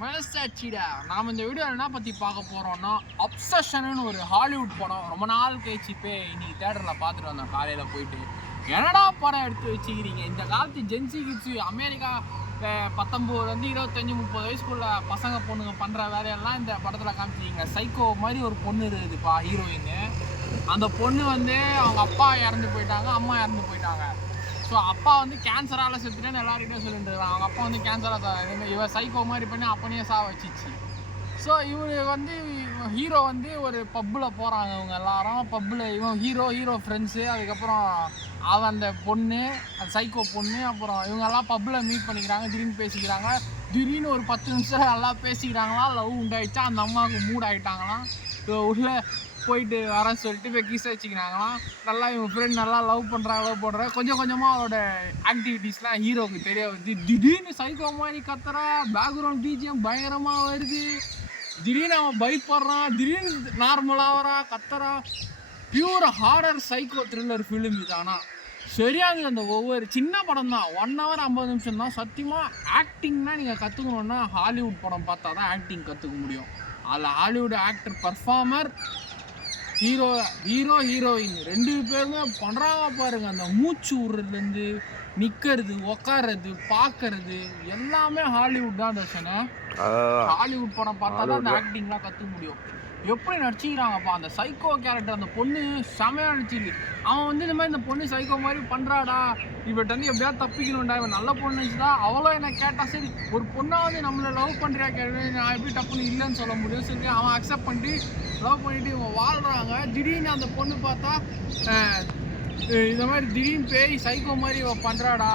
மனசாட்சிடா. நாம் இந்த வீடியோ என்ன பற்றி பார்க்க போகிறோம்னா, அப்சஷன்னு ஒரு ஹாலிவுட் படம். ரொம்ப நாள் கழிச்சு போய் இன்னைக்கு தேட்டரில் பார்த்துட்டு வந்தோம். காலையில் போயிட்டு என்னடா படம் எடுத்து வச்சுக்கிறீங்க, இந்த காலத்து ஜென்சி கிட்ஸு அமெரிக்கா 19 25 30 வயசுக்குள்ள பசங்க பொண்ணுங்க பண்ணுற வேலையெல்லாம் இந்த படத்தில் காமிச்சிக்கிங்க. சைக்கோ மாதிரி ஒரு பொண்ணு இருக்குதுப்பா ஹீரோயின். அந்த பொண்ணு அவங்க அப்பா இறந்து போயிட்டாங்க, அம்மா இறந்து போயிட்டாங்க. ஸோ அப்பா கேன்சரால் செத்துட்டேன்னு எல்லாருக்கிட்டே சொல்லிட்டு இருக்காங்க. அவங்க அப்பா கேன்சராக இவன் சைக்கோ மாதிரி பண்ணி அப்பனையே வச்சிச்சு. ஸோ இவர் ஹீரோ ஒரு பப்பில் போகிறாங்க. இவங்க எல்லாரும் பப்பில் இவன் ஹீரோ ஃப்ரெண்ட்ஸு, அதுக்கப்புறம் அவன் அந்த பொண்ணு, அந்த சைக்கோ பொண்ணு, அப்புறம் இவங்கெல்லாம் பப்பில் மீட் பண்ணிக்கிறாங்க. திடீர்னு பேசிக்கிறாங்க. திடீர்னு ஒரு 10 நிமிஷம் நல்லா பேசிக்கிறாங்களாம். லவ் உண்டாயிடுச்சா, அந்த அம்மாவுக்கு மூட் ஆகிட்டாங்களாம். உள்ளே போயிட்டு வரேன்னு சொல்லிட்டு போய் கிஸ் வச்சுக்கிறாங்களாம். நல்லா இவங்க ஃப்ரெண்ட் நல்லா லவ் பண்ணுறாங்க. கொஞ்சம் கொஞ்சமாக அவரோட ஆக்டிவிட்டீஸ்லாம் ஹீரோவுக்கு தெரிய வருது. திடீர்னு சைக்கோ மாதிரி கத்துறா, பேக்ரவுண்ட் பிஜிஎம் பயங்கரமாக வருது. திடீர்னு அவன் பயப்படுறான், திடீர்னு நார்மலாக வரா, கத்துறா. Pure horror psycho thriller film இது. ஆனால் சரியாக அந்த ஒவ்வொரு சின்ன படம் தான், 1 hour 50 நிமிஷம் தான். சத்தியமாக ஆக்டிங்னா நீங்கள் கற்றுக்கணுன்னா ஹாலிவுட் படம் பார்த்தா தான் ஆக்டிங் கற்றுக்க முடியும். அதில் ஹாலிவுட் ஆக்டர் பர்ஃபார்மர், ஹீரோயின் 2 பேருமே பண்ணுறாங்க பாருங்க. அந்த மூச்சு விடுறதுலேருந்து நிற்கிறது, உக்காடுறது, பார்க்கறது எல்லாமே ஹாலிவுட் தான். தர்ஷனா ஹாலிவுட் படம் பார்த்தா தான் அந்த ஆக்டிங்லாம் கற்றுக்க முடியும். எப்படி நடிச்சிக்கிறாங்கப்பா அந்த சைக்கோ கேரக்டர். அந்த பொண்ணு செமையாக நடிச்சிருக்கு. அவன் இந்த மாதிரி இந்த பொண்ணு சைக்கோ மாதிரி பண்ணுறாடா, இவட்ட எப்படியாவது தப்பிக்கணும்டா, இவன் நல்ல பொண்ணு வச்சுதா. அவ்வளோ என்ன கேட்டால் சரி, ஒரு பொண்ணை நம்மளை லவ் பண்ணுறியா கேட்டு நான் எப்படி டப்புன்னு இல்லைன்னு சொல்ல முடியும். சரி அவன் அக்செப்ட் பண்ணிட்டு லவ் பண்ணிட்டு இவங்க வாழ்கிறாங்க. திடீர்னு அந்த பொண்ணு பார்த்தா இந்த மாதிரி திடீர்னு பேய் சைக்கோ மாதிரி இவன் பண்ணுறாடா,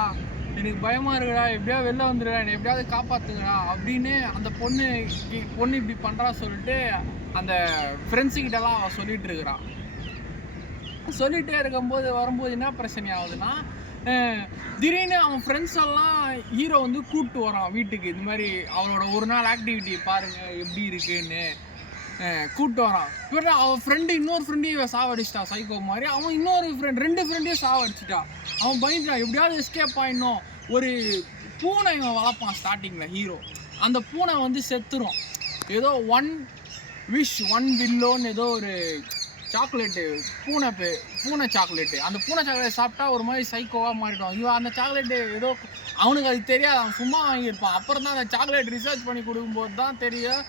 எனக்கு பயமாக இருக்குடா, எப்படியாவது வெளில வந்துடுறா, என்னை எப்படியாவது காப்பாற்றுங்கடா அப்படின்னு அந்த பொண்ணு இப்படி பண்ணுறா சொல்லிட்டு அந்த ஃப்ரெண்ட்ஸுக்கிட்டலாம் அவன் சொல்லிகிட்டு இருக்கிறான். சொல்லிகிட்டே இருக்கும்போது வரும்போது என்ன பிரச்சனை ஆகுதுன்னா, திடீர்னு அவன் ஃப்ரெண்ட்ஸ் எல்லாம் ஹீரோ கூப்பிட்டு வரான் வீட்டுக்கு. இந்த மாதிரி அவனோட ஒரு நாள் ஆக்டிவிட்டி பாருங்கள் எப்படி இருக்குன்னு கூப்பிட்டு வரான். இப்போ அவன் இன்னொரு ஃப்ரெண்டையும் சாவடிச்சிட்டான் சைக்கோ மாதிரி. அவன் இன்னொரு 2 ஃப்ரெண்டையும் சாவடிச்சிட்டான். அவன் பயந்துட்டான், எப்படியாவது எஸ்கேப் ஆகிடணும். ஒரு பூனை இவன் வளர்ப்பான் ஸ்டார்டிங்கில் ஹீரோ. அந்த பூனை செத்துரும். ஏதோ 1 wish 1 willoன்னு ஏதோ ஒரு சாக்லேட்டு, பூனை சாக்லேட்டு. அந்த பூனை சாக்லேட் சாப்பிட்டா ஒரு மாதிரி சைக்கோவாக மாறிடும். இவன் அந்த சாக்லேட்டு ஏதோ அவனுக்கு அது தெரியாது, அவன் சும்மா வாங்கியிருப்பான். அப்புறம் தான் அந்த சாக்லேட் ரிசர்ச் பண்ணி கொடுக்கும்போது தான் தெரியும்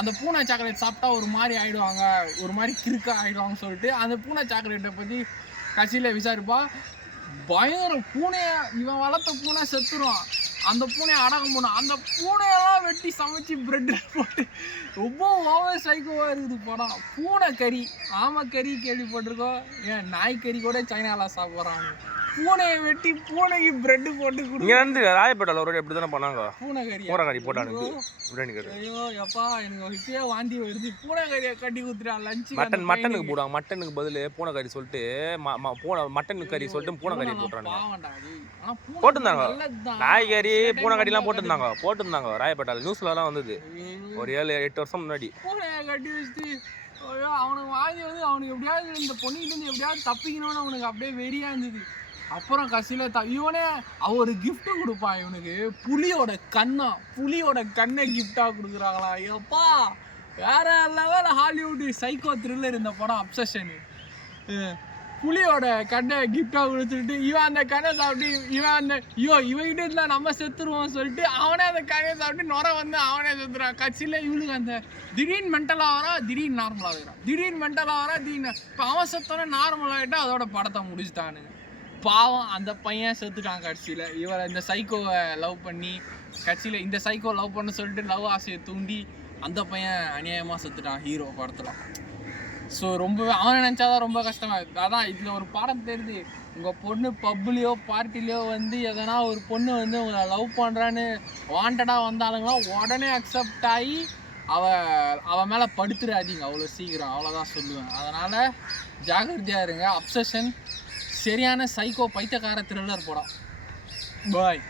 அந்த பூனை சாக்லேட் சாப்பிட்டா ஒரு மாதிரி ஆகிடுவாங்க, ஒரு மாதிரி கிறுக்க ஆகிடுவாங்கன்னு சொல்லிட்டு அந்த பூனை சாக்லேட்டை பற்றி கட்சியில் விசாரிப்பா. பயங்கரம் பூனையை இவன் வளர்த்த பூனை செத்துரும். அந்த பூனையை அடக்கம் போனோம். அந்த பூனையெல்லாம் வெட்டி சமைச்சு பிரெட்டில் போட்டு ரொம்ப ஓவர் சைக்கோவாக இருக்குது படம். பூனை கறி, ஆமைக்கறி கேள்விப்பட்டிருக்கோம். ஏன் நாய்க்கறி கூட சைனாவில் சாப்பிட்றாங்க. பூனையை வெட்டி பூனைக்கு பிரெட்டு போட்டு கொடுங்க. ராயப்பேட்டால ஒரு எப்படி தானே பண்ணாங்க, பூனைக்கறி போட்டானுங்க. ஐயோ எப்பா எனக்கு இப்பயே வாந்தி வருது. பூனைக்கறியை கட்டி குத்துறா லஞ்சு. மட்டனுக்கு போடுவாங்க. மட்டனுக்கு பதில் பூனைக்கறி சொல்லிட்டு மட்டன் கறி சொல்லிட்டு பூனைக்கறி போட்டுறாங்க. போட்டுருந்தாங்க நாய்கறி பூனைக்கறிலாம் போட்டுருந்தாங்க ராயப்பேட்டால நியூஸ்லலாம் வந்தது ஒரு 7-8 வருஷம் முன்னாடி. பூனையை கட்டி வச்சுட்டு அவனுக்கு வாந்தி அவனுக்கு எப்படியாவது இந்த பொண்ணுகிட்ட எப்படியாவது தப்பிக்கணும்னு அவனுக்கு அப்படியே வெறியா இருந்தது. அப்புறம் கடைசியில் இவனே ஒரு கிஃப்ட்டு கொடுப்பான் இவனுக்கு. புலியோட கண்ணை கிஃப்டாக கொடுக்குறாங்களா. எப்பா வேற லெவல் ஹாலிவுட் சைக்கோ த்ரில்லர் இந்த படம் அப்சஷனு. புலியோட கண்ணை கிஃப்டாக கொடுத்துட்டு இவன் அந்த கண்ணை சாப்பிட்டு இவன்கிட்ட இருந்தால் நம்ம செத்துருவோம் சொல்லிட்டு அவனே அந்த கண்ணை சாப்பிட்டு நுர அவனே செத்துறான். கட்சியில் இவனுக்கு அந்த திடீர்னு மென்டலாக வரா, திடீர்னு நார்மலாக இருக்கிறான், திடீர்னு மென்டலாக வரா, திடீர்னு இப்போ அவன் செத்தோன்னே நார்மலாகிட்டா அதோட படத்தை முடிச்சுட்டானுங்க. பாவம் அந்த பையன் செத்துட்டான் கட்சியில். இவரை இந்த சைக்கோவை லவ் பண்ணி கட்சியில் இந்த சைக்கோ லவ் பண்ண சொல்லிட்டு லவ் ஆசையை தூண்டி அந்த பையன் அநியாயமாக செத்துட்டான் ஹீரோ படத்தில். ஸோ ரொம்பவே அவனை நினச்சாதான் ரொம்ப கஷ்டமாக இருக்குது. அதான் இதில் ஒரு பாடம் தெரியுது. உங்கள் பொண்ணு பப்புலேயோ பார்ட்டிலையோ எதனா ஒரு பொண்ணு உங்களை லவ் பண்ணுறான்னு வாண்டடாக வந்தாலுங்களா உடனே அக்செப்ட் ஆகி அவன் மேலே படுத்துறாதீங்க அவ்வளோ சீக்கிரம். அவ்வளோதான் சொல்லுவேன். அதனால் ஜாகிரதையாக இருங்க. அப்சஷன் சரியான சைக்கோ பைத்தியக்கார த்ரில்லர் படம். பாய்.